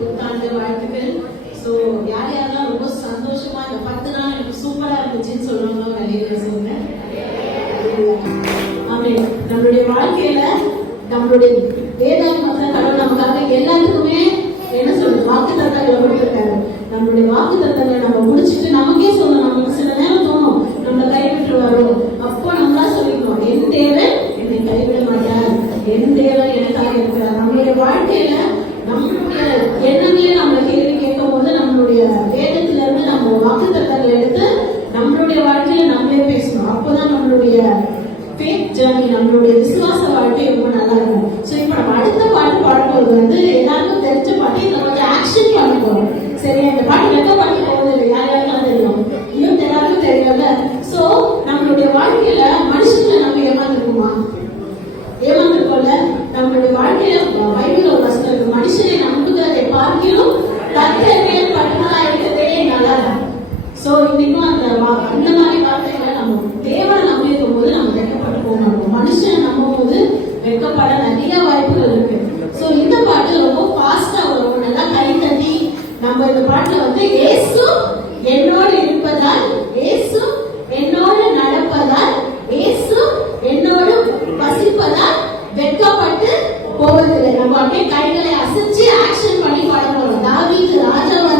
புத்தாண்டு வாழ்த்துக்கள். ஸோ யார் யாரெல்லாம் ரொம்ப சந்தோஷமா இந்த 10 நாள் எனக்கு சூப்பரா இருந்துச்சுன்னு சொல்றாங்களோ வெளியில சொல்லுங்க. நம்மளுடைய வாழ்க்கையில நம்மளுடைய வேதாகமத்துல கடவுள் நமக்காக எல்லாத்துக்குமே என்ன சொல்றது வாக்குத்தத்தங்களை கொடுத்திருக்காரு. நம்மளுடைய வாக்குத்தத்தங்களை நம்ம முடிச்சுட்டு நமக்கே சொல்லணும். நமக்கு சில நேரம் தோணும் நம்மளை கைவிட்டு வரும். அப்போ நம்மளா சொல்லிக்கணும், என் தேவன் என்னை கைவிட மாட்டார், என் தேவன் எனக்காக இருக்கிறார். நம்மளுடைய வாழ்க்கையில நம்மளுடைய எண்ணங்களே நம்மளை கேள்வி கேட்கும் போது நம்மளுடைய வேதத்துல இருந்து நம்ம வாக்குத்தத்தங்களை எடுத்து நம்மளுடைய வாழ்க்கையில நம்மளே பேசணும். அப்போதான் நம்மளுடைய ஃபேத் ஜர்னி, நம்மளுடைய விசுவாச வாழ்க்கை ரொம்ப நல்லா இருக்கும். ஸோ இப்போ நம்ம அடுத்த பாட்டு பாடும்போது எல்லாருக்கும் தெரிஞ்ச பாட்டு இதை கொஞ்சம் ஆக்ஷன் பண்ண போறோம். சரியா? இந்த பாட்டு வெக்க பாட்டு போகுது இல்லை, யார் யாருக்கெல்லாம் தெரியும்? இன்னும் எல்லாருக்கும் தெரியல. ஸோ நம்மளுடைய வாழ்க்கையில மனுஷங்களை நம்ம ஏமாந்துருக்குமா? ஏமாந்துருக்கோம்ல. நம்மளுடைய வாழ்க்கையில பைபிள் ஒரு வசனம் இருக்கு, மனுஷனை நம்புகிறதை பார்க்கிலும் கர்த்தர் மேல் பற்றுதலா இருக்கிறதே நல்லா. ஸோ இன்னைக்கும் அந்த மாதிரி வார்த்தைகளை நம்ம தேவனை நம்பி இருக்கும் போது நம்ம வெக்கப்பட்டு போக மாட்டோம். மனுஷனை நம்பும் போது வெக்கப்பட நிறைய வாய்ப்புகள் இருக்கு. ஸோ இந்த பாட்டு ரொம்ப ஃபாஸ்டா வரும். நல்லா கை தட்டி நம்ம இந்த பாட்டுல இயேசு என்னோடு இருப்பதால், இயேசு என்னோடு நடப்பதால், இயேசு என்னோடு வசிப்பதால் வெக்கப்பட்டு போவதில்லை. நம்ம அப்படியே கைகளை அசைச்சு ஆக்ஷன் பண்ணி பாட போறோம். தாவீது ராஜாவா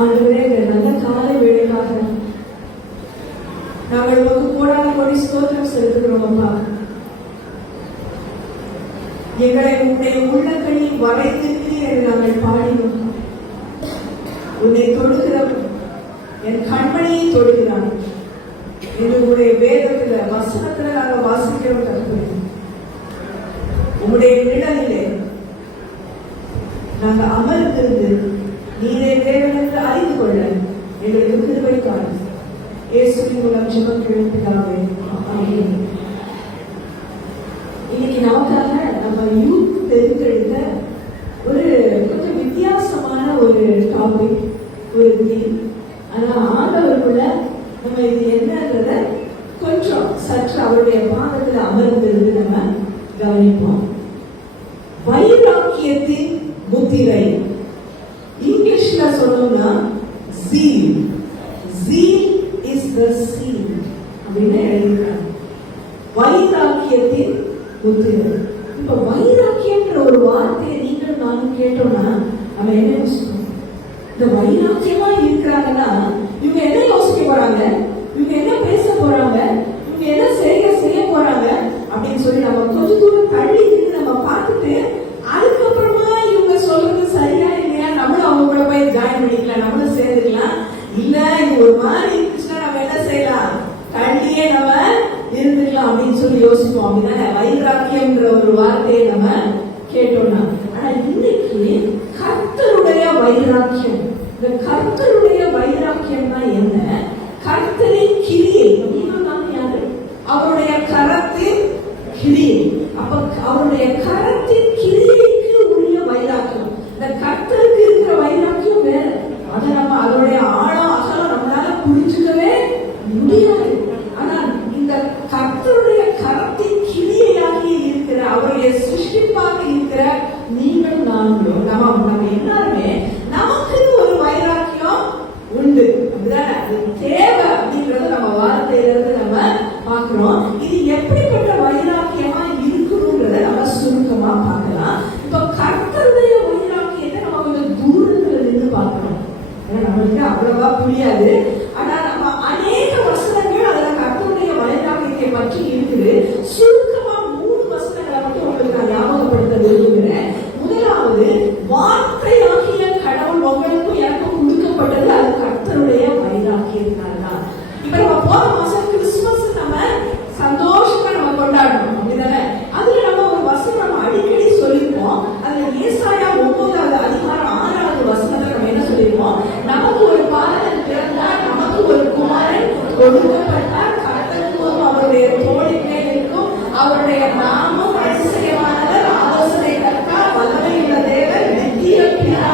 ஆண்டவரே, நல்ல காலை வேளைக்காக நாங்கள் உமக்கு கோடான கோடி ஸ்தோத்திரம் செலுத்துகிறோம். அப்பா, எங்களை உன்னுடைய உள்ளங்களில் வரைந்திருக்கு என்று நாங்கள் பாடினோம். உன்னை தொடுகிறவன் என் கண்மணியை தொடுகிறான் என்று உங்களுடைய வேதத்துல வசனத்துல நாங்கள் வாசிக்கிறோம். தற்போது உங்களுடைய நிழலிலே நாங்கள் அமர்ந்திருந்து நீரே தேவன் என்று அறிந்து கொள்ள எங்களுக்கு கிருபை தாரும். இயேசுவின் மூலம் ஜெபம் கேட்கிறாவே, ஆமென். இன்னைக்கு நமக்காக நம்ம யூத் தெரிந்தெடுத்த ஒரு கொஞ்சம் வித்தியாசமான ஒரு டாபிக், ஒரு தீம். ஆனா ஆண்டவருக்குள்ள நம்ம இது என்னன்றத கொஞ்சம் சற்று அவருடைய பாதத்துல அமர்ந்திருந்து நம்ம கவனிப்போம். வைராக்கியத்தின் முத்திரை, இங்கிலீஷ்ல சொல்லணும்னா zeal. zeal is the seal அப்படின்னு எழுதிருக்காங்க. வைராக்கியத்தின் முத்திரை. இப்ப வைராக்கியம்ன்ற ஒரு வார்த்தையை நீங்கள் நானும் கேட்டோம்னா நம்ம என்ன யோசிக்கணும்? இந்த வைராக்கியமா இருக்கிறாங்கன்னா இவங்க என்ன யோசிக்க போறாங்க, இவங்க என்ன பேச போறாங்க, இவங்க என்ன செய்ய போறாங்க அப்படின்னு சொல்லி நம்ம கொஞ்ச தூரம் தள்ளி நம்ம பார்த்துட்டு அதுக்கப்புறமா இவங்க சொல்றது சரியா இல்லையா நம்மளும் அவங்க கூட போய் ஜாயின் பண்ணிக்கலாம், நம்மளும் சேர்ந்துக்கலாம். இல்ல இது ஒரு மாதிரி இருந்துச்சுன்னா நம்ம என்ன செய்யலாம், தள்ளியே நம்ம இருந்துக்கலாம் அப்படின்னு சொல்லி யோசிப்போம். அப்படின்னா வைராக்கியம்ன்ற ஒரு வார்த்தையை நம்ம கேட்டோம்னா, ஆனா இன்னைக்கு கர்த்தருடைய வைராக்கியம், இந்த கர்த்தருடைய வைராக்கியம்னா என்ன? கர்த்தரின் கிரியை அப்படின்னா யாரு? அவருடைய கரத்தின் கிரியை. அப்ப அவருடைய கரத்தின் கிரியைக்கு உரிய வைராக்கியம், இந்த கர்த்தருக்கு இருக்கிற வைராக்கியம் வேற. அதை நம்ம அதோடைய ஆழம் அகலம் நம்மளால புரிஞ்சுக்கவே முடியாது. ஆனா இந்த கர்த்தருடைய கரத்தின் கிரியையாகி இருக்கிற அவருடைய சிருஷ்டிப்பாக இருக்கிற நீங்கள் நானும் நம்ம எல்லாருமே நமக்கு ஒரு வைராக்கியம் உண்டு. அப்படிதான் அது தேவை அப்படிங்கறத நம்ம வார்த்தையிலிருந்து நம்ம பார்க்கிறோம். இது எப்படிப்பட்ட வைராக்கியமா இருக்கணும்ன்றத நம்ம சுருக்கமா பார்க்கலாம். இப்ப கர்த்தருடைய வைராக்கியத்தை நம்ம கொஞ்சம் தூரத்துல இருந்து பார்க்கிறோம். நம்மளுக்கு அவ்வளவா புரியாது. ஆனா நம்ம அநேக வசனங்கள் அதுல கர்த்தருடைய வைராக்கியத்தை பற்றி இருக்குது. சுருக்கமா 3 வசனங்களை மட்டும் உங்களுக்கு நான் ஞாபகப்படுத்த விரும்புகிறேன். முதலாவது, வார்த்தையாகிய கடவுள் உங்களுக்கும் எனக்கும் கொடுக்கப்பட்டது அது கர்த்தருடைய வைராக்கியத்தினால்தான். இப்ப நம்ம போன மாசம் கிறிஸ்துமஸ் நம்ம சந்தோஷமா நம்ம கொண்டாடணும், அப்படிதானே? அதுல நம்ம ஒரு வசனம் நம்ம அடிக்கடி சொல்லிருப்போம். அதுல ஏசாயா 9வது அதிகாரம் 6வது வசனத்துல நம்ம என்ன சொல்லிருப்போம்? நமக்கு ஒரு பாலகன் பிறந்தார், நமக்கு ஒரு குமாரன் கொடுக்கப்பட்டார், கர்த்தருக்கும் அவருடைய தோளின் மேல் இருக்கும், அவருடைய நாமம் அதிசயமானவர், ஆலோசனை கர்த்தர், வல்லமையுள்ள தேவன், நித்திய பிதா,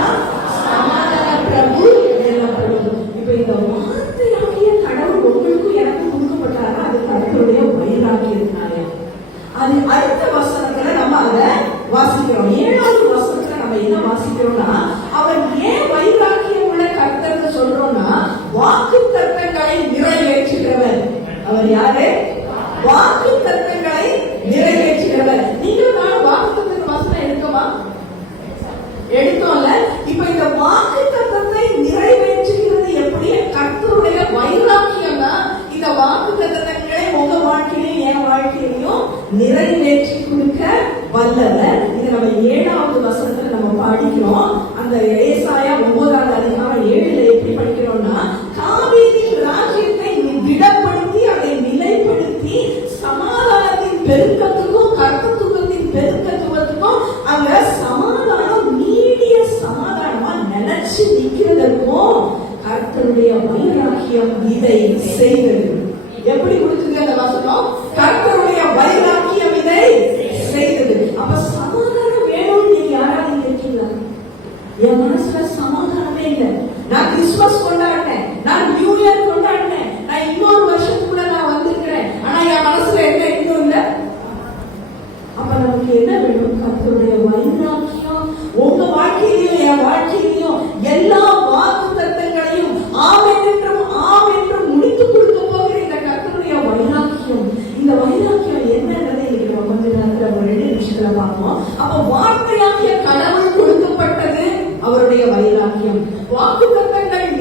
சமாதான பிரபு எனப்படும். இப்ப இந்த வார்த்தையாகிய கடவுள் உங்களுக்கும் எனக்கும் கொடுக்கப்பட்டாரா அது கர்த்தருடைய வைராக்கியத்தினாலே. அது அடுத்த வசனத்துல நம்ம அதை வாசிக்கிறோம். 7வது வசனத்துல நம்ம என்ன வாசிக்கிறோம்னா, அவர் ஏன் வைராக்கியம் உள்ள கர்த்தர்னு சொல்றோம்னா, வாக்கு தத்தங்களை நிறைவேற்றுகிறவர். அவர் யாரு? வாக்கு தத்தங்களை நிறைவேற்றுகிறவர். நீங்களும் நானும் வாக்கு தத்தத்துக்கு வசனம் எடுக்கவா? எடுத்தோம்ல. இப்ப இந்த வாக்கு தத்தத்தை நிறைவேற்றுகிறது எப்படி? கர்த்தருடைய வைராக்கியம் தான் இந்த வாக்கு தத்தங்களை உங்க வாழ்க்கையிலும் என் வாழ்க்கையிலையும் நிறைவேற்றி கொடுக்க வல்லவர். இது நம்ம 7வது வசனத்துல நம்ம படிக்கிறோம். அந்த ஏசாயா 9வது அதிகாரம் 7ல எப்படி படிக்கிறோம்னா, தாவீதின் ராஜ்யத்தை திடப்படுத்தி அதை நிலைப்படுத்தி சமாதானத்தின் பெருக்கத்துக்கும் கர்த்தத்துவத்தின் பெருக்கத்துவத்துக்கும் அங்க சமாதானம் நீடிய சமாதானமா நினைச்சு நிக்கிறதுக்கும் கர்த்தருடைய வைராக்கியம் இதை செய்தது. எப்படி கொடுக்குது அந்த வசனம்? கர்த்தருடைய வைராக்கியம் இதை செய்தது. அப்ப சமாதானம் வேணும்னு நீங்க யாராவது கேட்கீங்களா? என் மனசுல சமாதானமே இல்லை. நான் கிறிஸ்துமஸ் கொண்டாடினேன், நான் நியூ இயர் கொண்டாடினேன், நான் இன்னொரு வருஷத்துக்குள்ள நான் வந்திருக்கிறேன், ஆனா என் மனசுல என்ன இன்னும் இல்லை. அப்ப நமக்கு என்ன வேணும்? கர்த்தருடைய வைராக்கியம் உங்க வாழ்க்கையிலையும் என் வாழ்க்கையிலையும் எல்லா வாக்கு தத்தங்களையும் ஆம் என்றும் முடித்து கொடுக்க போகிற இந்த கர்த்தருடைய வைராக்கியம். இந்த வைராக்கியம் என்னன்றதை இன்னைக்கு நம்ம கொஞ்ச நேரத்துல ஒரு 2 நிமிஷத்துல பார்ப்போம். அப்ப வார்த்தையாகிய கடவுள் கொடுக்கப்பட்டது அவருடைய வைராக்கியம். வாக்கு தத்தங்கள்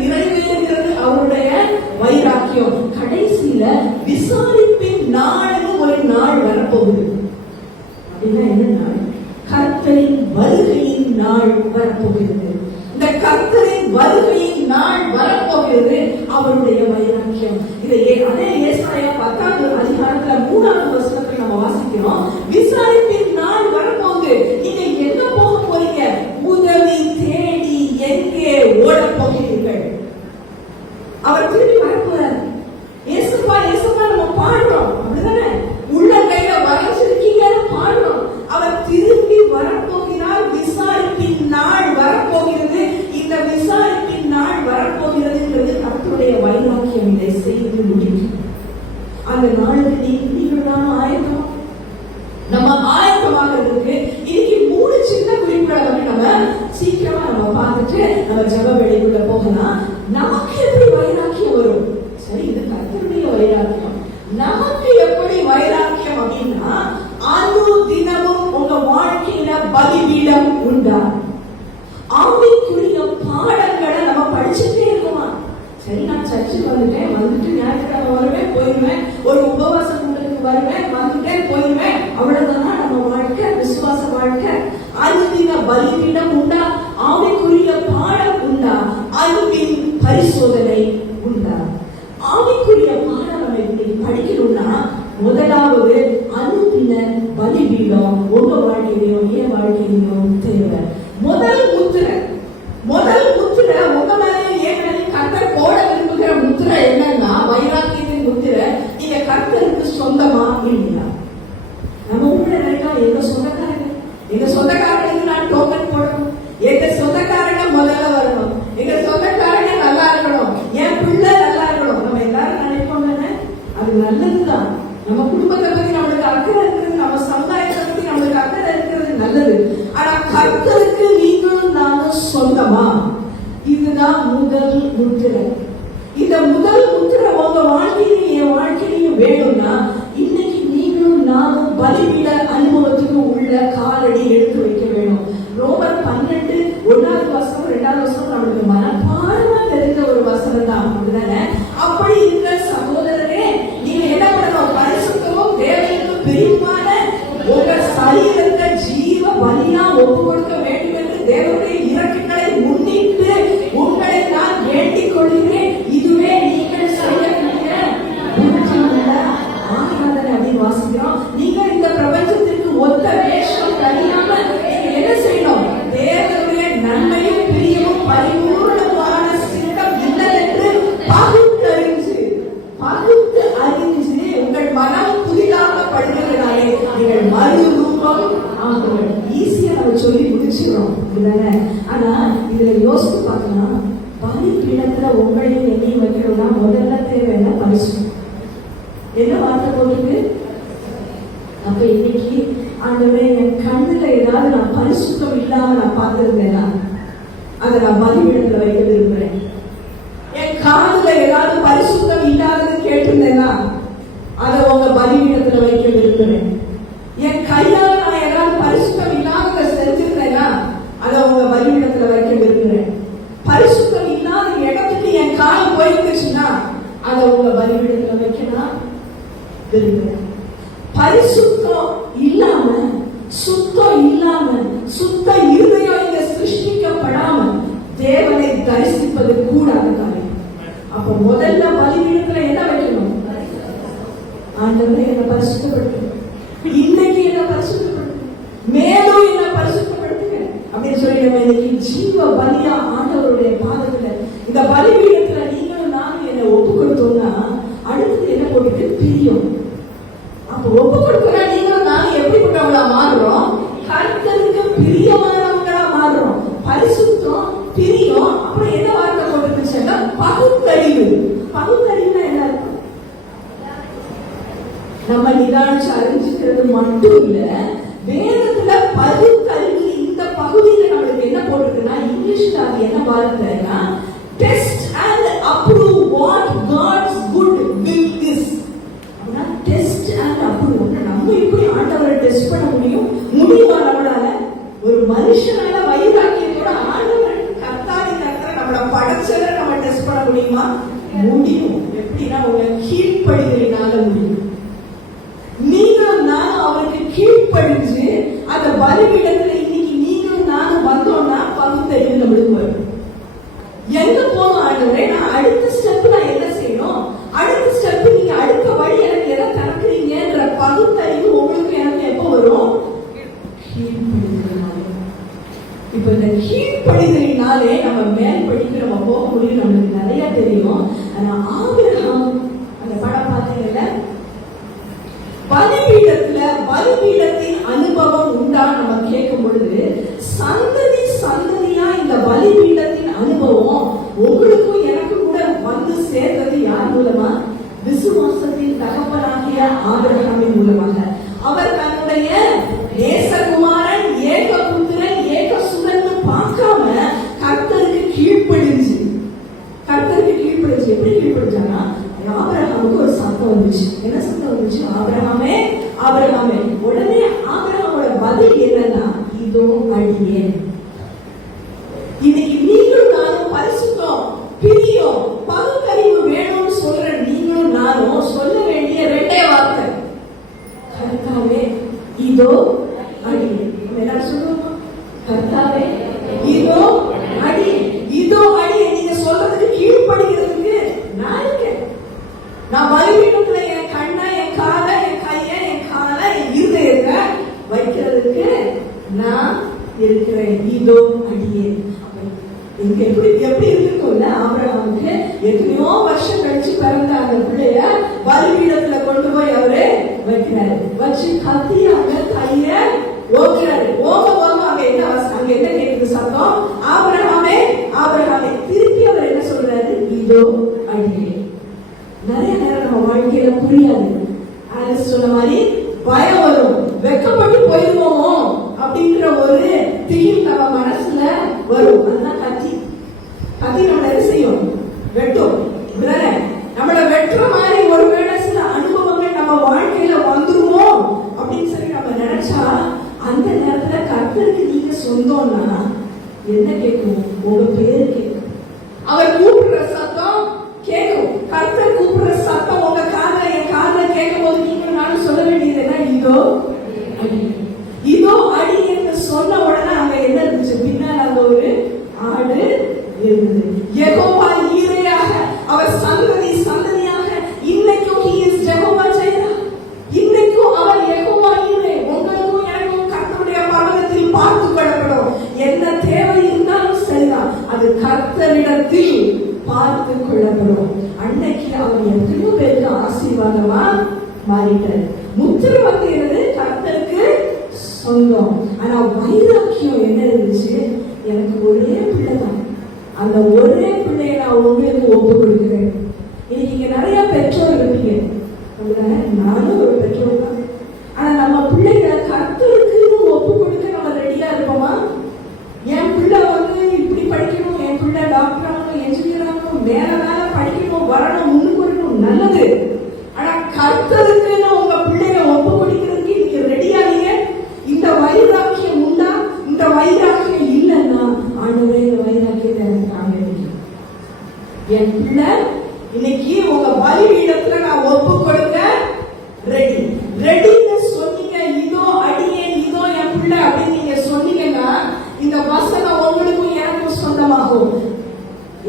பார்த்தோம்னா நமக்கு எப்படி வைராக்கியம் வரும்? சரி, இது கர்த்தருடைய வைராக்கியம். நமக்கு எப்படி வைராக்கியம் அப்படின்னா, தினமும் உங்க வாழ்க்கையில பலிபீடம் உண்டா? ஆவிக்குரிய பாடங்களை நம்ம படிச்சுட்டே இருக்கோமா? சரி, நான் சர்ச்சுக்கு வந்துட்டு ஞாயிற்றுக்கிழமை வருவேன், போயிடுவேன், ஒரு உபவாச கூட்டத்துக்கு வருவேன், வந்துட்டேன், போயிடுவேன், அவ்வளவுதான் நம்ம வாழ்க்கை, விசுவாச வாழ்க்கை. அனுதின பலிபீடம் உண்டா? ஆவிக்குரிய பாடம் உண்டா? அன்பின் பரிசோதனை உண்டா? ஆவிக்குரிய பாடம் நம்ம இப்படி படிக்கணும்னா முதலாவது அனுதின பலிபீடம் உங்க வாழ்க்கையிலையும் என் வாழ்க்கையிலையும் தேவை. முதல் முத்திரை உங்க மேலே ஏன் கர்த்தர் போட விரும்புகிற முத்திரை என்னன்னா, வைராக்கியத்தின் முத்திரை. நீங்க கர்த்தருக்கு சொந்தமா இல்லையா? நம்ம ஊர்ல இருக்கா எங்க சொந்தக்காரங்க நான் டோக்கன் போடணும், எங்க சொந்தக்காரங்க முதல்ல வரணும், எங்க சொந்தக்காரங்க நல்லா இருக்கணும், என் பிள்ளை நல்லா இருக்கணும். நம்ம எல்லாரும் நினைப்போம் தானே, அது நல்லதுதான். நம்ம குடும்பத்தை பத்தி நம்மளுக்கு அக்கறை இருக்கிறது, நம்ம சமுதாயத்தை பத்தி நம்மளுக்கு அக்கறை இருக்கிறது நல்லது. ஆனா கர்த்தருக்கு நீங்களும் நானும் சொந்தமா? இதுதான் முதல் முத்திரை. இந்த முதல் முத்திரை உங்க வாழ்க்கையிலும் என் வாழ்க்கையிலையும் வேணும்னா இன்னைக்கு நீங்களும் நானும் பலிபீட அனுபவத்துக்கு உள்ள காலடி எடுத்து வைக்க வேணும். ரோமர் 12 1வது வசனம் 2வது வசனம் நம்மளுக்கு மனப்பாடமா தெரிஞ்ச ஒரு வசனம் தான், அப்படிதானே? அப்படி இருக்க சகோதரரே, நீங்க என்ன பண்ணணும்? பரிசுத்தமும் தேவனுக்கு பிரியமான உங்க சரீரத்தை ஜீவ பலியா ஒப்பு கொடுக்க வேண்டும் என்று தேவனுடைய இரக்கங்களை முன்னிட்டு உங்களை நான் வேண்டிக் கொள்கிறேன். இதுவே நீங்கள் செய்யக்கூடிய ஆராதனை அப்படின்னு வாசிக்கிறோம். நீங்க இந்த பிரபஞ்சத்திற்கு ஒத்த வேஷம் தெரியாம நீங்க என்ன செய்யணும்? தேவனுடைய நன்மையும் பிரியமும் பரிபூர்ணமான சித்தம் இல்லை என்று பகுத்து அறிஞ்சு உங்கள் மனம் புதிதாக்கப்படுகிறதாலே நீங்கள் மறுரூபம் ஆகுங்கள். ஈஸியா நம்ம சொல்லி முடிச்சுக்கிறோம், இல்லைன்னு. ஆனா இதுல யோசித்து பார்த்தோம்னா பலிபீடத்துல உங்களையும் என்னையும் வைக்கணும்னா முதல்ல தேவை என்ன? பரிசுத்தம். என்ன வார்த்தை போட்டுருக்கு? அப்ப இன்னைக்கு ஆண்டவரே, என் கண்ணுல ஏதாவது நான் பரிசுத்தம் இல்லாம நான் பார்த்திருந்தேன்னா அதை நான் பலிபீடத்துல வைக்க விரும்புறேன். என் காதுல ஏதாவது பரிசுத்தம் இல்லாதது கேட்டிருந்தேன்னா அதை உங்க பலிபீடத்துல வைக்க விரும்புறேன். என் கையால நான் ஏதாவது பரிசுத்தம் இல்லாததை செஞ்சிருந்தேன்னா அதை உங்க பலிபீடத்துல வைக்க விரும்புறேன். பரிசுத்தம் இல்லாத இடத்துக்கு என் கால் போயிருந்துச்சுன்னா அதை உங்க பலிபீடத்துல வைக்கணும் விரும்புறேன். பரிசுத்தம் இல்லாம, சுத்தம் இல்லாம, சுத்த இருதயம் இங்க சிருஷ்டிக்கப்படாம தேவனை தரிசிப்பது கூடாது காரியம். அப்ப முதல்ல பலிபீடத்துல என்ன வைக்கணும்? ஆண்டவரே, என்ன பரிசுத்தப்படுத்து, இன்னைக்கு என்ன பரிசுத்தப்படுத்து, மேலும் என்ன பரிசுத்தப்படுத்துங்க அப்படின்னு சொல்லி நம்ம இன்னைக்கு ஜீவ பலியா ஆண்டவருடைய பாதத்துல இந்த பலிபீடத்துல நீங்களும் நானும் என்ன ஒப்பு கொடுத்தோம்னா அடுத்தது என்ன போட்டுட்டு பிரியம். அப்ப ஒப்பு கொடுக்கிற நீங்களும் நானும் எப்படிப்பட்டவங்களா மாறுறோம்? கர்த்தருக்கு பிரியமானவங்களா மாறுறோம். பரிசுத்தம், பிரியம். அப்புறம் என்ன வார்த்தை போட்டுருச்சுன்னா பகுத்தறிவு. பகுத்தறிவுனா என்ன இருக்கும்? நம்ம நிதானிச்சு அறிஞ்சுக்கிறது மட்டும் இல்ல, வேதத்துல பகுத்தறிவு இந்த பகுதியில நம்மளுக்கு என்ன போட்டிருக்குன்னா இங்கிலீஷ்ல அது என்ன வார்த்தைன்னா test and approve what God's good will is. அப்படின்னா டெஸ்ட் அண்ட் அப்ரூவ். நம்ம இப்படி ஆண்டவரை டெஸ்ட் பண்ண முடியுமா நம்மளால? ஒரு மனுஷனால வைராக்கியத்தோட ஆண்டவர் கர்த்தாதி கர்த்தரை நம்மள படைச்சதை நம்ம டெஸ்ட் பண்ண முடியுமா? முடியும். எப்படின்னா உங்க கீழ்ப்படிதலினால முடியும். நீங்களும் நானும் அவருக்கு கீழ்ப்படிஞ்சு அந்த பலிபீடத்துல இன்னைக்கு நீங்களும் நானும் வந்தோம்னா பகுத்தறிவு நம்மளுக்கு வரும். எங்க போகணும் ஆண்டவரே? நான் அடுத்த ஸ்டெப் நான் என்ன செய்யணும்? அடுத்த ஸ்டெப் நீங்க அடுத்த வழி எனக்கு எதை திறக்கிறீங்கன்ற பகுத்தறிவு உங்களுக்கு எனக்கு எப்போ வரும்? கீழ்ப்படிதலினாலே. இப்ப இந்த கீழ்ப்படிதலினாலே நம்ம மேல் படிக்க நம்ம போக முடியும். நம்மளுக்கு நிறைய தெரியும். ஆனா ஆபிரகாம் அந்த படம் பார்த்தீங்கல்ல, பலிபீடத்தின் அனுபவம் உண்டா நம்ம கேட்கும் பொழுது சந்ததி சந்ததியா இந்த பலிபீடத்தின் அனுபவம் உங்களுக்கும் எனக்கு கூட வந்து சேர்ந்தது யார் மூலமா? விசுவாசத்தின் தகப்பனாகிய ஆபிரகாமின் மூலமாக. அவர் தன்னுடைய நேசகுமாரன் ஏக புத்திரன் ஏக சுதன் பார்க்காம கர்த்தருக்கு கீழ்ப்படிஞ்சு வந்துச்சு. என்ன சத்தம் வந்துச்சு? ஆபிரகாமே, ஆபிரகாமே. உடனே ஆபிரகாமோட பதில் என்னன்னா, இதோ அடியேன். இன்னைக்கு நீங்களும் நானும் பரிசுத்தம், பிரியம், பகுத்தறிவு வேணும்னு சொல்ற நீங்களும் நானும் சொல்ல வேண்டிய ரெண்டே வார்த்தை, கர்த்தாவே இதோ அடியேன். என்ன சொல்லுவோமா? கர்த்தாவே இதோ அடி, இதோ அடி. நீங்க சொல்றதுக்கு கீழ்படுகிறதுக்கு நான் இருக்கேன். நான் பலிபீடத்துல என் கண்ணை, என் காலை, என் கையை, என் காலை, என் இருதயத்தை வைக்கிறதுக்கு நான் இருக்கிறேன். இதோ அடியேன். இங்க எப்படி இருக்கும்ல, ஆபிரகாமுக்கு எத்தனையோ வருஷம் கழிச்சு பிறந்த அந்த பிள்ளைய பலிபீடத்துல கொண்டு போய் அவரு வைக்கிறாரு. வச்சு கத்தியாங்க கைய ஓக்குறாரு. ஓக அங்க என்ன கேட்குது சத்தம்? ஆபிரகாமே, ஆபிரகாமே. திருப்பி அவர் என்ன சொல்றாரு? இதோ அடியேன். நிறைய நேரம் நம்ம வாழ்க்கையில புரியாது. ஆலிஸ் சொன்ன மாதிரி பயம் வரும், வெக்கப்பட்டு போயிருவோமோ அப்படின்ற ஒரு திகில் நம்ம மனசுல வரும். அதுதான் கத்தி. கத்தி நம்மள என்ன செய்யும்? வெட்டும். நம்மள வெட்டுற மாதிரி ஒருவேளை சில அனுபவங்கள் நம்ம வாழ்க்கையில வந்துருமோ அப்படின்னு சொல்லி நம்ம நினைச்சா, அந்த நேரத்துல கர்த்தருக்கு நீங்க சொந்தம்னா என்ன கேட்கும்? உங்க பேரு கேட்கும். அவர் கூப்பிடுற சத்தம் கேட்கும். கர்த்தர் கூப்பிடுற சத்தம் உங்க காதுல, என் காதுல கேட்கும் போது நீங்க நானும் சொல்ல வேண்டியது என்ன? இதோ அடி, இதோ அடி என்று சொன்ன உடனே அங்க என்ன இருந்துச்சு? பின்னால் அங்க ஒரு ஆடு இருந்தது. யெகோவா ஈரேயாக, அவர் சந்ததி சந்ததியாக இன்னைக்கும் he is ஜெகோவா ஜீரே. இன்னைக்கும் அவர் யெகோவா ஈரே. உங்களுக்கும் எனக்கும் கர்த்தருடைய பர்வதத்தில் பார்த்து கொள்ளப்படும். என்ன தேவை இருந்தாலும் சரிதான், அது கர்த்தரிடத்தில் பார்த்து கொள்ளப்படும். அன்னைக்கு அவர் எத்தனையோ பேருக்கு ஆசீர்வாதமா மாறிட்டார். முத்திரை வந்து கர்த்தருக்கு சொந்தம். ஆனா வைராக்கியம் என்ன இருந்துச்சு? எனக்கு ஒரே பிள்ளை தான், அந்த ஒரே பிள்ளையை நான் உங்களுக்கு ஒப்பு கொடுக்கிறேன். இன்னைக்கு இங்க நிறைய பெற்றோர் இருப்பீங்க, நானும் ஒரு பெற்றோர் தான். ஆனா நம்ம பிள்ளைகளை கர்த்தருக்கு ஒப்பு கொடுக்க நம்ம ரெடியா இருப்போமா? என் பிள்ளை வந்து இப்படி படிக்கணும், என் பிள்ளை டாக்டர் ஆகணும், என்ஜினியர் ஆகணும், மேல மேல படிக்கணும், வரணும், முன்னுக்கு வரணும், நல்லது. ஆனா கர்த்தருக்கு உங்க பிள்ளைய ஒப்பு கொடுக்கிறதுக்கு நீங்க ரெடியா? நீங்க இந்த வைராக்கியம் உண்டா? இந்த வைராக்கியம் இல்லைன்னா, ஆண்டவரே இந்த வைராக்கியத்தை எனக்கு காமிக்க. என் பிள்ளை இன்னைக்கு உங்க பலிபீடத்துல நான் ஒப்பு கொடுக்க ரெடி. ரெடின்னு சொன்னீங்க, இதோ அடியேன், இதோ என் பிள்ளை அப்படின்னு நீங்க சொன்னீங்கன்னா, இந்த வசனம் உங்களுக்கும் எனக்கும் சொந்தமாகும்.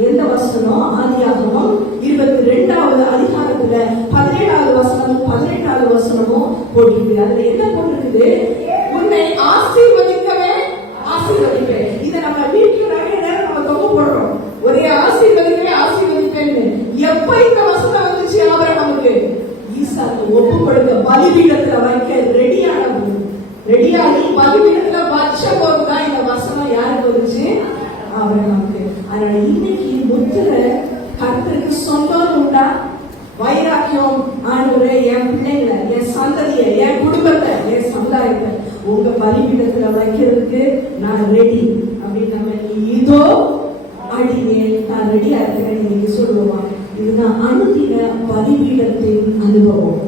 எந்த வசனம்? ஆதியாகமம் 22வது அதிகாரத்துல 17வது வசனமும் 18வது வசனமும் போட்டிருக்கு. அதுல என்ன போட்டிருக்குது? உன்னை ஆசீர்வதிக்கவே ஆசீர்வதிப்பேன். இதை நம்ம வீட்டுல நிறைய நேரம் நம்ம தொகை போடுறோம், ஒரே ஆசீர்வதிக்கவே ஆசீர்வதிப்பேன்னு. எப்ப இந்த வசனம் வந்துச்சு? ஆபிரகாமுக்கு ஈசாக்கு ஒப்பு கொடுக்க பலிபீடத்துல வைக்க ரெடியானது. ரெடியாகி பலிபீடத்துல வச்ச போதுதான் இந்த வசனம் யாருக்கு வந்துச்சு? ஆபிரகாமுக்கு. அதனால இன்னைக்கு முத்திரை கர்த்தருக்கு சொந்தம் உண்டா? வைராக்கியம், ஆண்டவரே என் பிள்ளைங்களை, என் சந்ததியை, என் குடும்பத்தை, என் சமுதாயத்தை உங்க பலிபீடத்துல வைக்கிறதுக்கு நான் ரெடி அப்படின்னு நம்ம இதோ அடியே நான் ரெடியா இருக்கிறேன் நீங்க சொல்லுவோமா? இதுதான் அனுதின பலிபீடத்தின் அனுபவம்.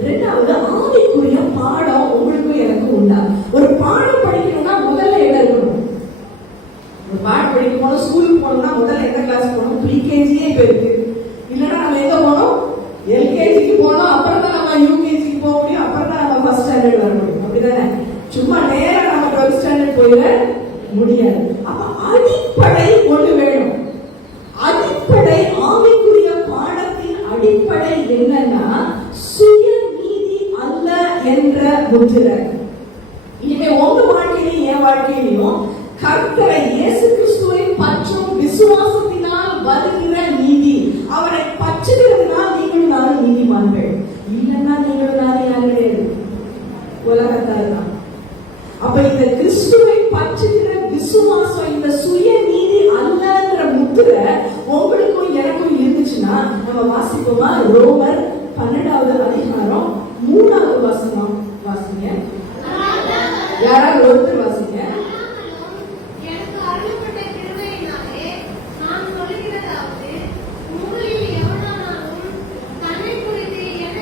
இரண்டாவது, ஆவிக்குரிய பாடம் உங்களுக்கும் எனக்கும் உண்டா? ஒரு பாடம் படிக்கணும்னா முதல்ல என்ன இருக்கணும்? ஒரு பாடம் படிக்கும் போது ஸ்கூலுக்கு போனோம்னா முதல்ல எந்த கிளாஸ் போனோம்? ப்ரீகேஜியே இப்ப இருக்கு. இல்லைன்னா நம்ம எங்க போனோம்? எல்கேஜிக்கு போனோம், அப்புறம் தான் நம்ம யூகேஜிக்கு போக முடியும், அப்புறம் தான் நம்ம ஃபர்ஸ்ட் ஸ்டாண்டர்ட் வர முடியும். அப்படிதானே? சும்மா நேரம் நம்ம 12th ஸ்டாண்டர்ட் போயிட முடியாது. அப்ப அடிப்படை ஒன்று வேணும். அடிப்படை ஆவிக்குரிய பாடத்தின் அடிப்படை என்னன்னா சுய நீதி அல்ல என்ற முத்திரை. இனிமே உங்க வாழ்க்கையிலும் என் வாழ்க்கையிலும் கர்த்தரை இயேசு கிறிஸ்துவை பற்றும் விசுவாசத்தினால் வருகிற நீதி. அவரை பற்றுகிறதுனால் நீங்களும் நானும் நீதிமான்கள். இல்லைன்னா நீங்களும் நானும் யாரும் கிடையாது, உலகத்தால் தான். அப்ப இந்த கிறிஸ்துவை பற்றுகிற விசுவாசம், இந்த சுய நீதி அல்லன்ற முத்திரை உங்களுக்கும் எனக்கும் இருந்துச்சுன்னா நம்ம வாசிப்போமா? ரோமர் 12வது அதிகாரம் 3வது வசனம் வாசிங்க. யாராவது ஒருத்தர் வாசிங்க. நான் சொல்லுகிறதாவது, உங்களில் எவனானாலும் தன்னை குறித்து என்ன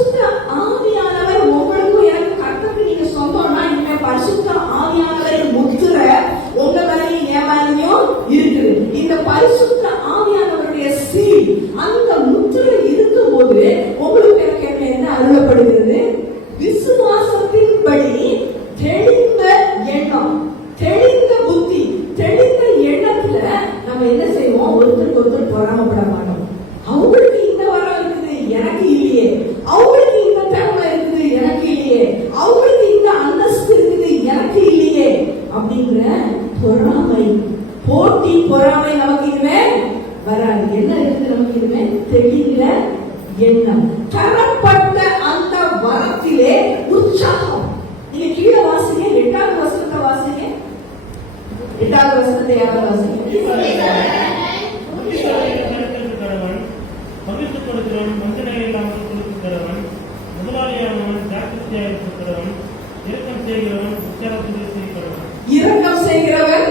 பரிசுத்த ஆவியானவர் உங்களுக்கும் எனக்கு கர்த்தருக்கு நீங்க சொந்தம்னா இந்த பரிசுத்த ஆவியானவரின் முத்திரை உங்க மேலையும் என் மேலையும் இருக்குது. இந்த பரிசுத்த ஆவியானவருடைய சீல் அந்த முத்திரை இருக்கும் போது உங்களுக்கு எனக்கு என்ன அருளப்படுகிறது? விசுவாசத்தின்படி தெளிந்த எண்ணம், தெளிந்த புத்தி. தெளிந்த எண்ணத்துல நம்ம என்ன செய்வோம்? ஒருத்தருக்கு ஒருத்தர் பொறாமப்பட மாட்டோம். அவங்களுக்கு இந்த வரம் இருக்குது, எனக்கு இல்லையே. அவங்களுக்கு இந்த திறமை இருக்குது, எனக்கு இல்லையே. அவங்களுக்கு இந்த அந்தஸ்து இருக்குது, எனக்கு இல்லையே அப்படிங்கிற பொறாமை, போட்டி பொறாமை நமக்கு இதுவே வராது. என்ன இருக்குது நமக்கு இதுவே? தெளிந்த எண்ணம். தரப்பட்ட அந்த வரத்திலே உற்சாகம். நீங்க கீழே வாசிங்க, 8வது வசனத்தை வாசிங்க. 8வது வசனத்தை யாரும் வாசிங்க. இரக்கம் செய்கிறவன்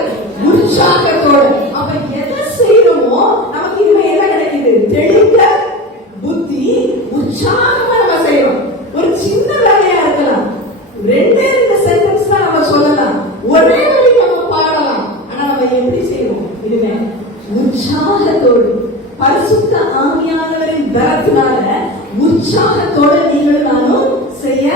உற்சாகத்தோடு. அப்ப எதை செய்யணுமோ நமக்கு இதுவே என்ன கிடைக்குது? தெளிந்த புத்தி, உற்சாகமா நம்ம செய்யணும். ஒரு சின்ன வேலையா இருக்கலாம், 2 சென்டென்ஸ் தான் நம்ம சொல்லலாம், ஒரே வழி நம்ம பாடலாம். ஆனா நம்ம எப்படி செய்யணும்? இதுவே உற்சாகத்தோடு, பரிசுத்த ஆவியானவரின் பலத்தினால உற்சாகத்தோடு நீங்களும் நானும் செய்ய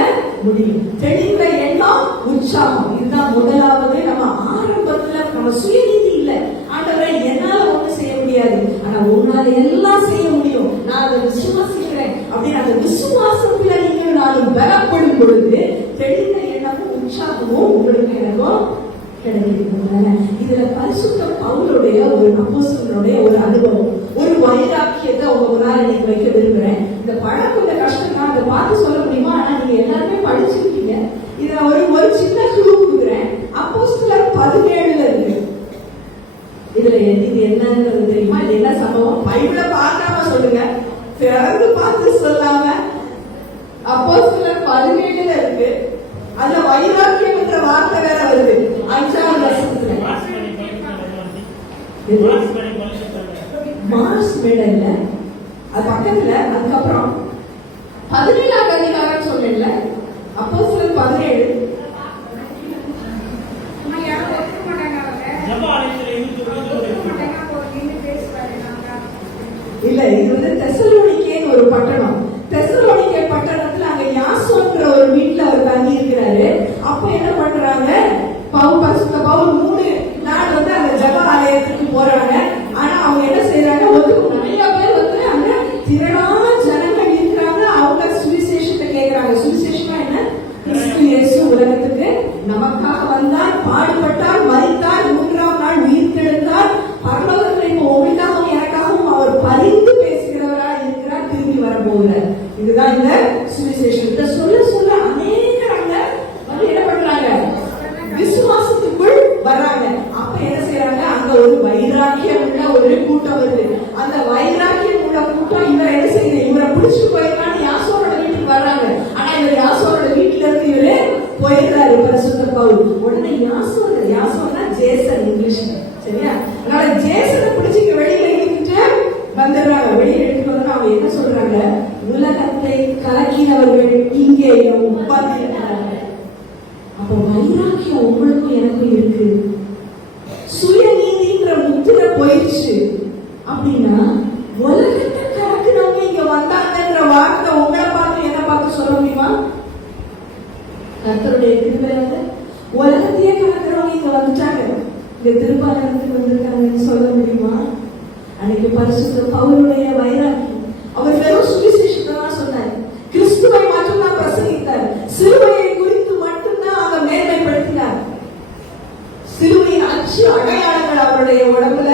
முடியும். தெளிந்த எண்ணம், உற்சாகம். இதுதான் முதலாவது. நம்ம ஆரம்பத்துல நம்ம சுயநீதி இல்லை. ஆண்டவரை என்னால ஒண்ணு செய்ய முடியாது, ஆனா உன்னால எல்லாம் செய்ய முடியும், நான் அதை விசுவாசிக்கிறேன் அப்படின்னு அந்த விசுவாசத்துல நீங்கள் நானும் பலப்படும் பொழுது தெளிந்த எண்ணமும் உற்சாகமும் உங்களுக்கு எனக்கும் கிடைக்கிறது. இதுல பரிசுத்த பவுலுடைய ஒரு அப்போஸ்தலனுடைய ஒரு அனுபவம், ஒரு வைராக்கியத்தை உங்க முன்னால நீங்க வைக்க விரும்புறேன். இந்த படம் கொஞ்சம் கஷ்டம் தான், அதை பார்த்து சொல்ல முடியுமா? ஆனா நீங்க எல்லாருமே படிச்சிருக்கீங்க. இதுல ஒரு சின்ன குழு கொடுக்குறேன். அப்போஸ்தலர் 17ல இருக்கு. இதுல இது என்னன்றது தெரியுமா? இது என்ன சம்பவம்? பைபிளை பார்க்காம சொல்லுங்க, திறந்து பார்த்து சொல்லாம. அப்போஸ்தலர் 17ல இருக்கு. அதுல வைராக்கியம் என்ற வார்த்தை வேற வருது 5வது வசனத்துல. மார்ஸ் மேடையில அது பக்கத்துல. அதுக்கப்புறம் 17வது அதிகாரம் சொன்னேன்ல, அப்போஸ்தலர் 17. இல்ல, இது வந்து தெசலோனிக்கேன்னு ஒரு பட்டணம். தெசலோனிக்கே பட்டணத்துல அங்க யாசோன்ற ஒரு வீட்டுல அவர் தங்கி இருக்கிறாரு. அப்ப என்ன பண்றாங்க? பரிசுத்த பவுல் 3 நாள் வந்து அந்த ஜெப ஆலயத்துக்கு போறாங்க. ஆனா அவங்க என்ன செய்யறாங்க? நிறைய பேர் வந்து அங்க திரளான ஜனங்கள் இருக்கிறாங்க. அவங்க சுவிசேஷத்தை கேட்கிறாங்க. சுவிசேஷமா என்ன? கிறிஸ்து இயேசு உலகத்துக்கு நமக்காக வந்தார், பாடுபட்டார், மரித்தார், 3ஆம் நாள் உயிர்த்தெழுந்தார், பரலோகத்தில் இப்போ உங்களுக்காகவும் எனக்காகவும் அவர் பரிந்து பேசுகிறவராக இருக்கிறார், திரும்பி வரப்போகிறார். இதுதான் இந்த சுவிசேஷத்தை சொல்ல சொல்ல அநேகர் அங்க வந்து என்ன பண்றாங்க? விசுவாசத்துக்குள் வர்றாங்க. அப்ப என்ன செய்யறாங்க? அங்க ஒரு வைராக்கியம் உள்ள ஒரு கூட்டம் வருது. அந்த வைராக்கியம் உள்ள கூட்டம் இவரை என்ன செய்யுது? இவரை பிடிச்சு போயிருக்கான்னு யாசோரோட வீட்டுக்கு வர்றாங்க. ஆனா இவர் யாசோரோட வீட்டுல இருந்து இவரு போயிருக்காரு பரிசுத்த பவுல். உடனே யாசோன்னா ஜேசன் இங்கிலீஷ், சரியா? அதனால ஜேசனை பிடிச்சிட்டு வெளியில எடுத்துட்டு வந்துடுறாங்க. வெளியில எடுத்துட்டு வந்து அவங்க என்ன சொல்றாங்க? உலகத்தை கலக்கினவர்கள் இங்கே உட்கார்ந்திருக்கிறாங்க. அப்ப வைராக்கியம் உங்களுக்கும் எனக்கும் இருக்கு. சுயநீதின்ற முத்திரை போயிடுச்சு அப்படின்னா உலகத்தை கலக்கினவங்க இங்க வந்தாங்கன்ற வார்த்தை உங்களை பார்த்து என்ன பார்த்து சொல்ல முடியுமா? கர்த்தருடைய கிருபை உலகத்தையே கலக்கிறவங்க இங்க வந்துட்டாங்க, இங்க திருப்பாளருக்கு வந்திருக்காங்கன்னு சொல்ல முடியுமா? அன்னைக்கு பரிசுத்த பவுலுடைய வைராக்கியம், அவர் வெறும் சுவிசேஷத்தை தான் சொன்னார், கிறிஸ்துவை மட்டும்தான் பிரசங்கித்தார், சிலுவையை குறித்து மட்டும்தான் அவர் மேன்மைப்படுத்தினார். சிலுவையின் அச்சு அடையாளங்கள் அவருடைய உடம்புல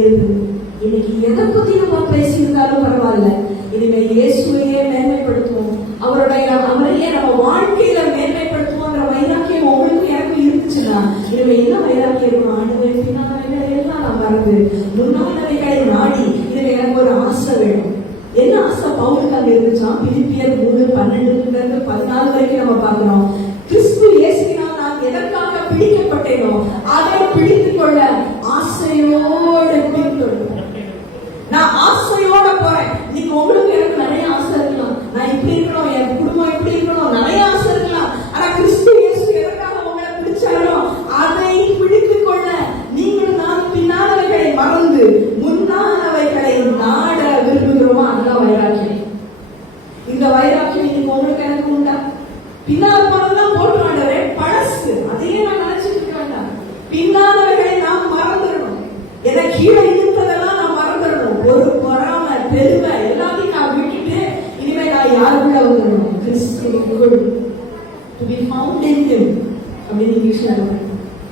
இருந்தது. இன்னைக்கு எதை பத்தி நம்ம பேசியிருந்தாலும் பரவாயில்ல, இனிமே இயேசுவையே மேன்மைப்படுத்துவோம், அவரையே நம்ம வாழ்க்கையில மேன்மைப்படுத்துவோம்ன்ற வைராக்கியம் உங்களுக்கு எனக்கு இருந்துச்சுன்னா இனிமே என்ன வைராக்கியம்? ஆண்டவரை எல்லாம் நான் மறந்து முன்னாடிகளை நாடி இனிமே எனக்கு ஒரு ஆசை வேணும். என்ன ஆசை பவுலுக்கு அங்க இருந்துச்சா? பிலிப்பியர் 3:12-14 வரைக்கும் நம்ம பார்க்கிறோம். கிறிஸ்து இயேசுவினால் நான் எதற்காக பிடிக்கப்பட்டேனோ அதை பிடித்துக் கொள்ள ஆசையோடு பிடித்துக் கொள்ளும். நான் ஆசையோட போறேன். நீங்க உங்களுக்கு எனக்கு நிறைய ஆசை இருக்கலாம், இந்த வைராக்கியம் இன்னைக்கு உங்களுக்கு எனக்கு உண்டா? பின்னால போனதெல்லாம் போட்டு ஆண்டவரே பழசு, அதையே நான் நினைச்சிட்டு இருக்க வேண்டாம். பின்னாதவர்களை நாம் மறந்துடணும். எதை கீழே இருந்ததெல்லாம் நான் மறந்துடணும். ஒரு பொறாமை பெருமை எல்லாத்தையும் நான் விட்டுட்டு இனிமே நான் யாருக்குள்ள வந்துடணும்? கிறிஸ்துவுக்குள். To be found in him அப்படின்னு இங்கிலீஷ்ல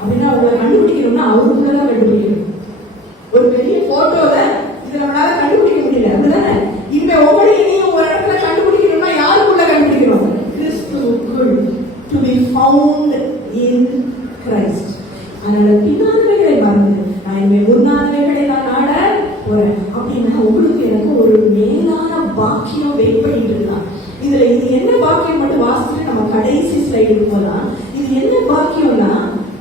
அப்படின்னா அவங்களை கண்டுபிடிக்கணும்னா அவருக்குள்ளதான் கண்டுபிடிக்கணும். ஒரு பெரிய போட்டோல இதை நம்மளால கண்டுபிடிக்க முடியல, அப்படிதானே? இனிமே ஒவ்வொருத்தையும் ஒரு இடத்துல கண்டுபிடிக்கணும்னா யாருக்குள்ள கண்டுபிடிக்கணும்? கிறிஸ்துவுக்குள். To be found in Christ. அதனால பின்னாதவைகளை மறந்து நான் இனிமே முன்னாதவைகளை நான் நாட போறேன் அப்படின்னா உங்களுக்கு எனக்கு ஒரு மேலான பாக்கியம் வெயிட் பண்ணிட்டு இருக்கான். இதுல இது என்ன பாக்கியம் மட்டும் வாசிச்சுட்டு நம்ம கடைசி ஸ்லைடுக்கு போலாம். இது என்ன பாக்கியம்னா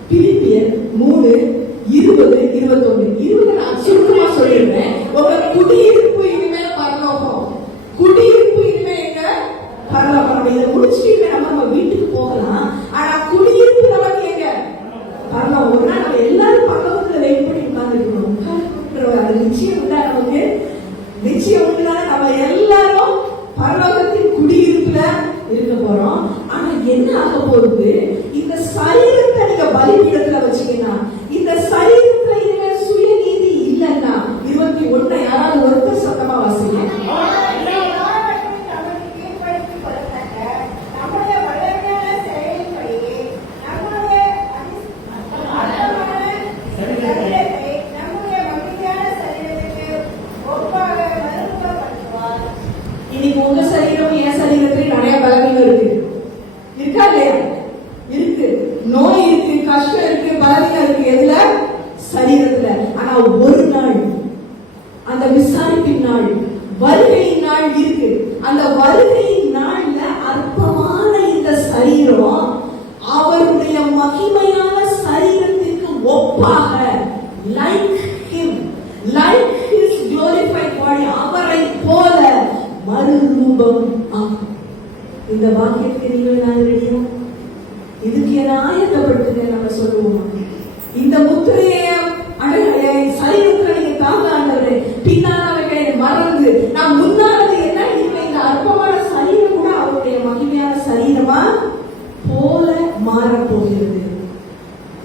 பிலிப்பியர் 3:20-21 நான் சுருக்கமா சொல்லிடுறேன். உங்க குடியிருப்பு இனிமே பரலோகம். குடியிருப்பு இனிமே எங்க? பரலோகம். இதை முடிச்சுட்டு நம்ம வீட்டுக்கு போகலாம். ஆனா குடியிருப்பு நமக்கு எங்க? பரலோகம். ஒரு நாள் நம்ம எல்லாரும் பரலோகத்துல வெயிட் பண்ணி உட்கார்ந்துருக்கணும். அது நிச்சயம் உண்டா? நமக்கு நிச்சயம் உண்டா? நம்ம எல்லாரும் பரலோகத்தின் குடியிருப்புல இருக்க போறோம். ஆனா என்ன ஆக போகுது? இந்த சரீரத்தை நீங்க பலிபீடத்துல வச்சீங்கன்னா, இந்த சரீரத்துல இனிமே சுய நீதி இல்லைன்னா 21 யாராவது ஒருத்தர் சத்தமா வாசிங்க. இன்னைக்கு உங்க சரீரம் என் சரீரத்துல நிறைய பலவீனம் இருக்கு, இருக்கா இல்லையா? இருக்கு. நோய் இருக்கு, கஷ்டம் இருக்கு, பலவீனம் இருக்கு. எதுல? சரீரத்துல. ஆனா ஒரு நாள் அந்த விசாரிப்பின் நாள், வருகையின் நாள் இருக்கு. அந்த வருகையின் நாள்ல அற்பமான இந்த சரீரம் அவருடைய மகிமையான சரீரத்திற்கு ஒப்பாக, like him, like his glorified body, அவரை போல மறுரூபம் ஆகும். இந்த வாக்கியத்தை நீங்கள் நான் ரெடியா? இதுக்கு என்ன ஆயத்தப்படுத்துங்க நம்ம சொல்லுவோம். இந்த முத்திரையை சரீரத்துல நீங்க தாங்க ஆண்டவரே, பின்னானவைகளை மறந்து நான் முன்னானது என்ன? இந்த அற்பமான சரீரம் கூட அவருடைய மகிமையான சரீரமா போல மாறப்போகிறது.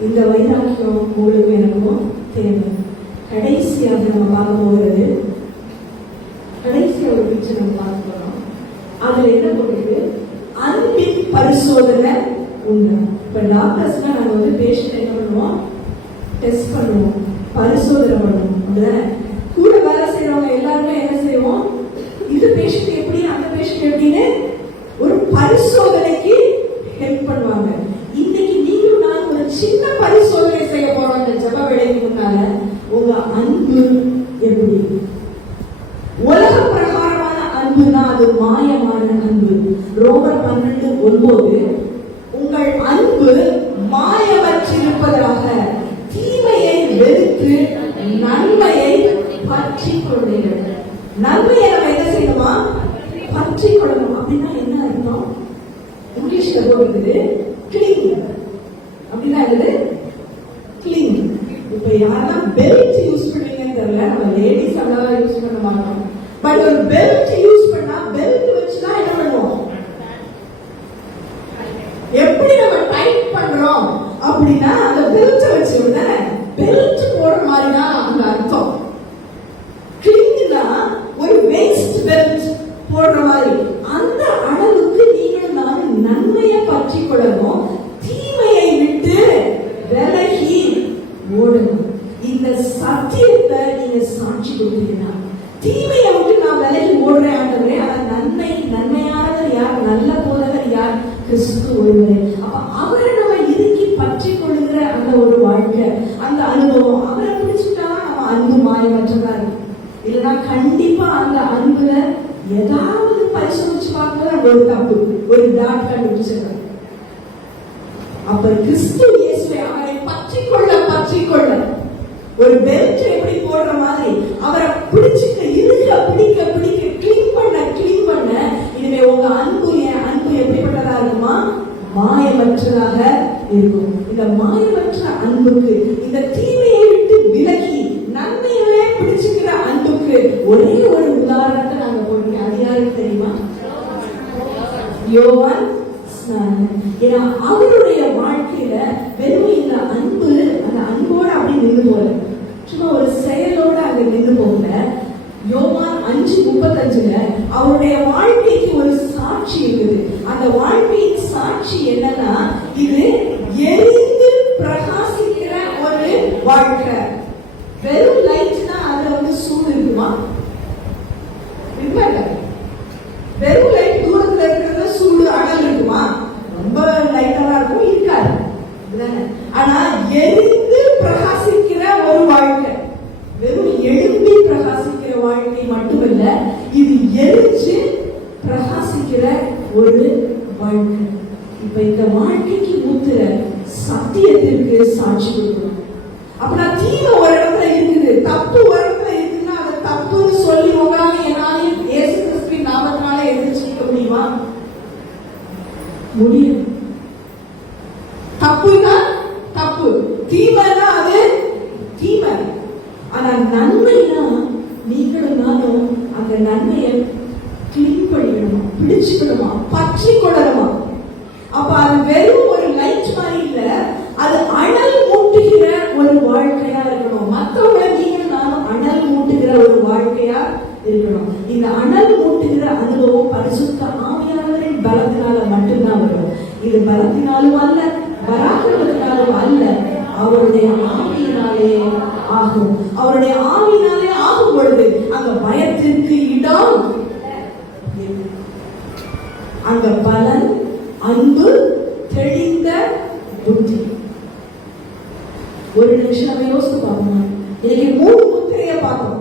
இந்த வைராக்கியம் உங்களுக்கு எனக்கும் தேவை. கடைசியாக நம்ம பார்க்க போகிறது, கடைசியா ஒரு பிக்சர் நம்ம பார்க்க போறோம். அதுல என்ன போட்டிருக்கு? அன்பின் பரிசோதனை உண்டு. இப்ப டாக்டர்ஸ்னா நாங்க வந்து பேஷண்ட் என்ன பண்ணுவோம்? டெஸ்ட் பண்ணுவோம், பரிசோதனை பண்ணுவோம். அப்படிதானே? கூட வேலை செய்யறவங்க எல்லாருமே என்ன செய்வோம்? இது பேஷண்ட் எப்படி, அந்த பேஷண்ட் எப்படின்னு ஒரு பரிசோதனைக்கு ஹெல்ப் பண்ணுவாங்க. இன்னைக்கு நீங்களும் நான் ஒரு சின்ன பரிசோதனை செய்ய போறோம். இந்த ஜப வேலைக்கு முன்னால உங்க அன்பு எப்படி? உலக பிரகாரமான அன்புனா அது மாயமான அன்பு. ரோமர் 12:9 உங்கள் அன்பு மாயமற்றிருப்பதாக தீமையை வெறுத்து நன்மையை பற்றி கொள்ளுங்கள். நன்மையை நம்ம என்ன செய்யணுமா? பற்றி கொள்ளணும். அப்படின்னா என்ன அர்த்தம்? இங்கிலீஷ்ல போடுறது கிளீன். அப்படின்னா என்னது? கிளீன். இப்ப யாரெல்லாம் பெல்ட் யூஸ் பண்ணுவீங்கன்னு தெரியல, நம்ம லேடிஸ் அதெல்லாம் யூஸ் பண்ண மாட்டோம். பட் ஒரு பெல்ட் யூஸ் பண்ணா பெல்ட் வச்சுதான் என்ன பண்ணுவோம்? எப்படி நம்ம டைட் பண்றோம் அப்படின்னா அந்த பெல்ட் வச்சு பெல்ட் போடுற மாதிரி தான் அந்த அர்த்தம். கிளீன்னா ஒரு வேஸ்ட் பெல்ட் போடுற மாதிரி. அந்த அளவுக்கு நீங்கள் நான் நன்மையை பற்றி கொள்ளணும், தீமையை விட்டு விலகி ஓடணும். இந்த சத்தியத்தை நீங்க சாட்சி கொடுத்தீங்கன்னா, தீமையை விட்டு நான் விலகி ஓடுறேன் ஆண்டவரே, அந்த நன்மையானவர் யார்? நல்ல போதகர் யார்? கிறிஸ்து ஒருவரே. அப்ப அவரை நம்ம இறுக்கி பற்றி கொள்ளுகிற அந்த ஒரு வாழ்க்கை, அந்த அனுபவம், அவரை பிடிச்சுட்டாதான் நம்ம அன்பு மாயமற்றதா இருக்கும். இல்லைன்னா கண்டிப்பா அந்த அன்புல ஏதாவது பரிசோதிச்சு பார்க்கல ஒரு தப்பு, ஒரு டாட் கண்டுபிடிச்சிருக்காங்க. அப்ப கிறிஸ்து இயேசுவை அவரை பற்றி கொள்ள ஒரு பெல்ட் எப்படி போடுற மாதிரி அவரை பிடிச்சுக்க, இறுக பிடிக்க கிளீன் பண்ண இனிமே உங்க அன்பு, என் அன்பு எப்படிப்பட்டதா இருக்குமா? மாயமற்றதாக இருக்கும். இந்த மாயமற்ற அன்புக்கு, இந்த தீமையை விட்டு விலகி நன்மையவே பிடிச்சுக்கிற அன்புக்கு ஒரே ஒரு உதாரணத்தை நாங்க போடுறோம். அது யாருக்கு தெரியுமா? யோவான் ஸ்நானன். ஏன்னா அவருடைய வாழ்க்கையில வெறும் இந்த அன்பு, அந்த அன்போட அப்படி நின்று போல, சும்மா ஒரு செயலோட அங்க நின்று போகல. யோவான் 5:35 அவருடைய வாழ்க்கைக்கு ஒரு சாட்சி இருக்குது. அந்த வாழ்க்கையின் சாட்சி என்னன்னா, இது எரிந்து பிரகாசிக்கிற ஒரு வாழ்க்கை. வெறும் லைட்னா அதுல சூடு இருக்குமா? இல்ல. வெறும் லைட் தூரத்துல இருக்கிறது சூடு அனல் இருக்குமா? ரொம்ப லைட்டா இருக்கும், இருக்காது. ஆனா எரிந்து பிரகாசிக்கிற ஒரு வாழ்க்கை, வெறும் எழுப்பி பிரகாசிக்கிற வாழ்க்கை மட்டுமல்ல, இது எரிச்சு பிரகாசிக்கிற ஒரு வாழ்க்கை. இப்ப இந்த வாழ்க்கைக்கு ஊத்துற சத்தியத்திற்கு சாட்சி கொடுக்கணும். அப்படின்னா தீமை ஒரு இடத்துல இருக்குது, தப்பு ஒரு இடத்துல இருக்குன்னா அதை தப்புன்னு சொல்லி உங்களால என்னாலையும் இயேசு கிறிஸ்துவின் நாமத்தினால எதிர்ச்சிக்க முடியுமா? முடியும். தப்புனா தப்பு, தீமைனா அது தீமை. ஆனா நன்மைனா நீங்களும் நானும் அந்த நன்மையை கிளீன் பண்ணிக்கணுமா, பிடிச்சுக்கணுமா, பற்றி கொள்ளணுமா? அப்ப அது வெறும் ஒரு லைட் மாதிரி இல்ல, அது அனல் மூட்டுகிற ஒரு வாழ்க்கையா இருக்கணும். மற்றவங்க நீங்களும் நானும் அனல் மூட்டுகிற ஒரு வாழ்க்கையா இருக்கணும். இந்த அனல் மூட்டுகிற அனுபவம் பரிசுத்த ஆவியானவரின் பலத்தினால மட்டும்தான் வரும். இது பலத்தினாலும் அல்ல, பராக்கிரமத்தினாலும் அல்ல, அவருடைய ஆவியினாலே ஆகும். அவருடைய ஆவியினாலே ஆகும் பொழுது அங்க பயத்திற்கு இடம், அங்க பலன், அன்பு, தெளிந்த புத்தி. ஒரு நிமிஷம் நம்ம யோசித்து பார்க்கணும். இன்னைக்கு 3 முத்திரையை பார்த்தோம்.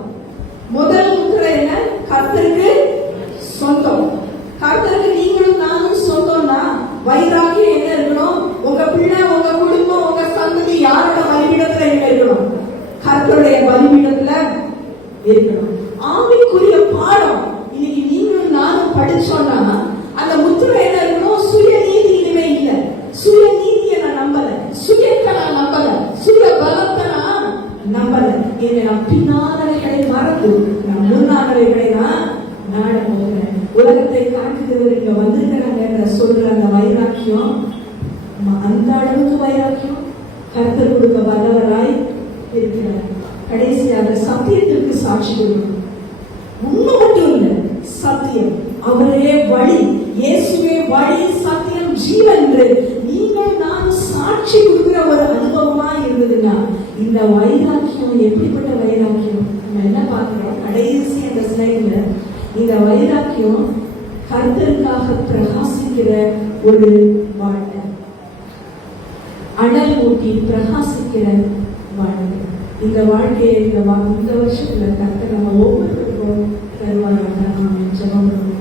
முதல் முத்திரை என்ன? கர்த்தருக்கு சொந்தம். கர்த்தருக்கு நீங்களும் நானும் சொந்தம்னா வைராக்கியம் என்ன இருக்கணும்? உங்க பிள்ளை, உங்க குடும்பம், உங்க சந்ததி யாரோட பலிபீடத்துல என்ன இருக்கணும்? கர்த்தருடைய பலிபீடத்துல இருக்கணும். ஆவிக்குரிய பாடம் இன்னைக்கு நீங்களும் நானும் படிச்சோம்னா அந்த முத்திரை என்ன இருக்கணும்? சுயநீதி இனிமே இல்ல. சுயநீதியை நான் நம்பல, சுயத்தை நான் நம்பல, சுய பலத்தை நான் நம்பல. நான் பின்னானவைகளை மறந்து நான் முன்னானவைகளை நான் நாட போகிறேன். உலகத்தை காட்டுகிறவர் இங்க வந்திருக்கிறாங்க சொல்ற அந்த வைராக்கியம், அந்த அளவுக்கு வைராக்கியம் கர்த்தர் கொடுக்க வல்லவராய் இருக்கிறார். கடைசியாக சத்தியத்திற்கு சாட்சி கொடுக்கணும். உண்மை மட்டும் இல்ல, சத்தியம். அவரே வழி, இயேசுவே வழி, சத்தியம், ஜீவன் என்று நீங்கள் நான் சாட்சி கொடுக்கிற ஒரு அனுபவமா இருந்ததுன்னா இந்த வைராக்கியம் எப்படிப்பட்ட வைராக்கியம்? நம்ம என்ன பார்க்கிறோம் கடைசி அந்த ஸ்லைட்ல? இந்த வைராக்கியம் கர்த்தருக்காக பிரகாசிக்கிற ஒரு வாழ்க்கை, அனல் ஊட்டி பிரகாசிக்கிற வாழ்க்கை. இந்த வாழ்க்கையை இந்த வருஷத்துல கர்த்தர் நம்ம ஒவ்வொருத்தருக்கும் தருவாங்க. நாம் ஜெபம் பண்ணுவோம்.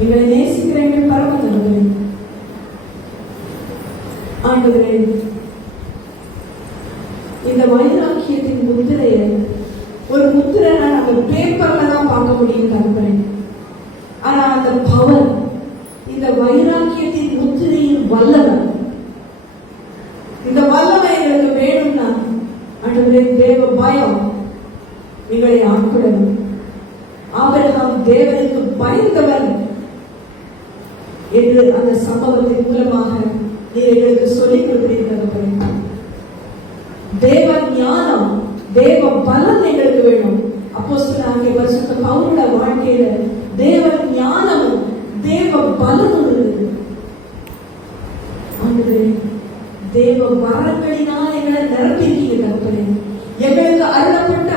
எங்களை நேசிக்கிற எங்கள் பரமதகவலே, ஆண்டவரே, இந்த வைராக்கியத்தின் முத்திரைய ஒரு முத்திரை நம்ம பேப்பர்ல தான் பார்க்க முடியும் தகவலே. ஆனா அந்த பவர், இந்த வைராக்கியத்தின் முத்திரையின் வல்லமை, இந்த வல்லமை எங்களுக்கு வேணும்னா ஆண்டவரே தேவ பயம் எங்களை ஆட்கொள்ளணும். ஆபிரகாம் தேவனுக்கு பயந்தவன் என்று அந்த சம்பவத்தின் மூலமாக நீர் எங்களுக்கு சொல்லிக் கொடுக்கிறீர்கள். தேவ ஞானம், தேவ பலன் எங்களுக்கு வேணும். அப்போஸ்தலனாகிய பரிசுத்த பவுலோட வாழ்க்கையில தேவ ஞானமும் தேவ பலனும் இருக்குது. தேவ வரங்களினால் எங்களை நிரப்பியிருக்கீங்க. எங்களுக்கு அருளப்பட்ட